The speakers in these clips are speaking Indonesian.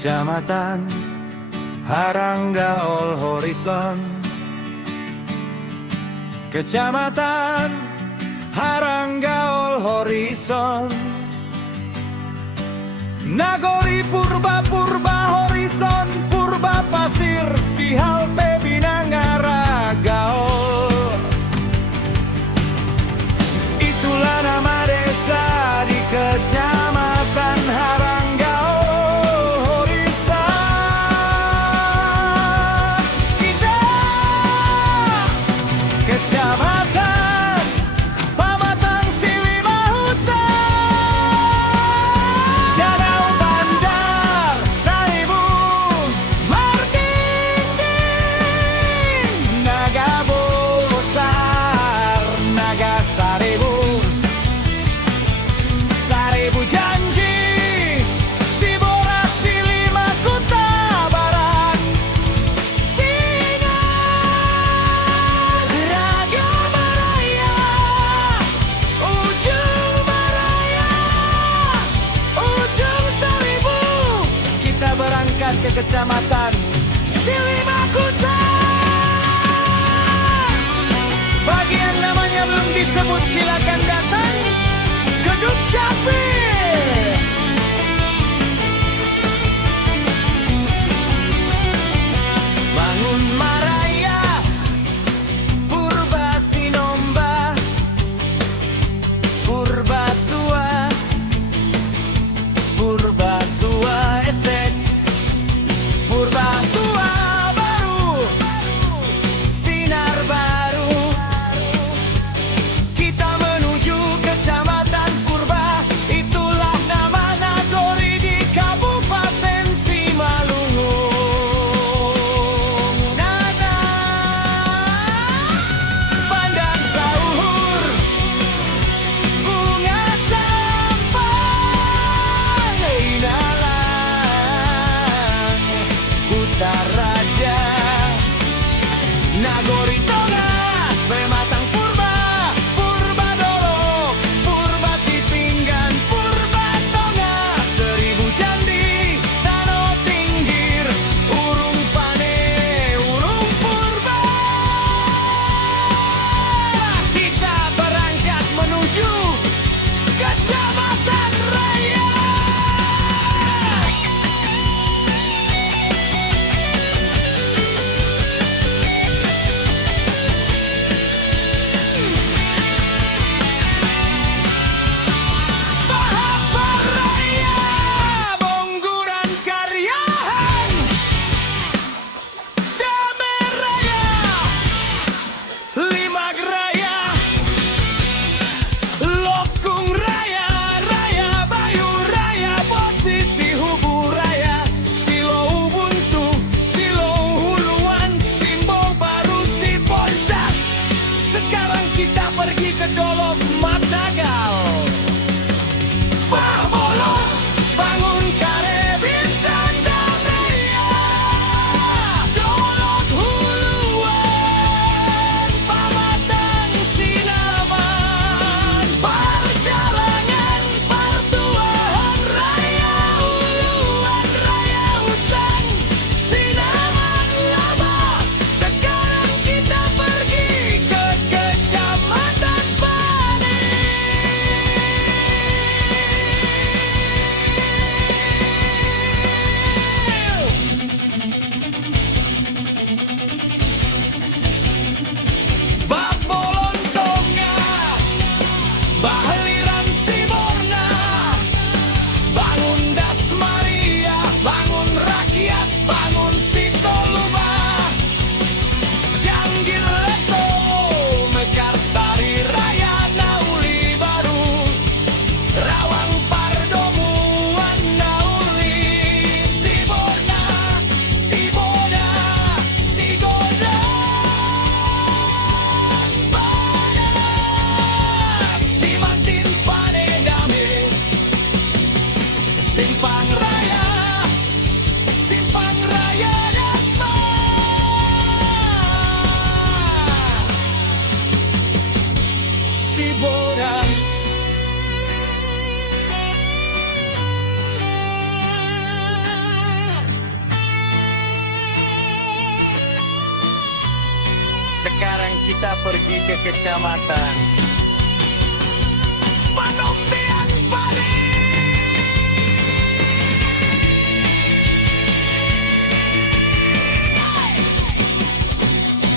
Kecamatan Haranggaol Horizon. Kecamatan Haranggaol Horizon. Nagori Purba Horizon, Purba Pasir Sihalpe Binangara Gaol. Itulah nama desa di Kecamatan Haranggaol Horizon. Kita Kecamatan Pamatang Silimahuta, Danau Bandar Seribu Martinding, Naga Bosar, Naga Seribu, Seribu Janji, Sibora Silimakuta Barat, Singa, Raga Maraya, Ujung Maraya, Ujung Seribu. Kita berangkat ke Kecamatan Silimakuta. Bagi yang namanya belum disebut, silakan datang ke Dukcapil. Bangun Maraya, Purba Sinomba, Purba Tua, Purba Tua Etek, Purba Tua Baru, Sinar Baru. Kita menuju Kecamatan Purba, itulah nama nagori di Kabupaten Simalungun. Nana, Bandar Sauhur, Bunga Sampai, Inalang, Utaraja, Nagori Tonga, Pematang Purba, Purba Dolo, Purba Sipinggan, Purba Tonga, Seribu Candi, Danau Tinggir, Urung Pane, Urung Purba. Kita berangkat menuju Kecamatan Raya. Sekarang kita pergi ke kecamatan Panombean Bali.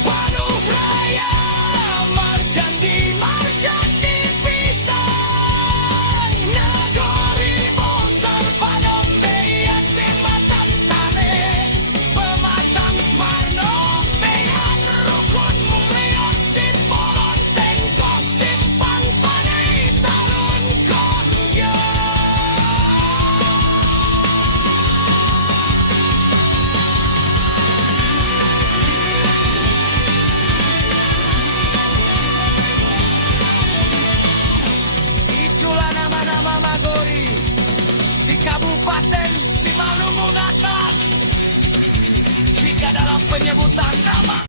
Waduh raya, Marjandi pisan. Nagori bosar Panombean pematang tane, pematang Panombean rukun mulya sipolon tengko simpang panai talun konyo. Itulah nama-nama Magori di Kabupaten Simalungun Atas. Jika dalam penyebutan nama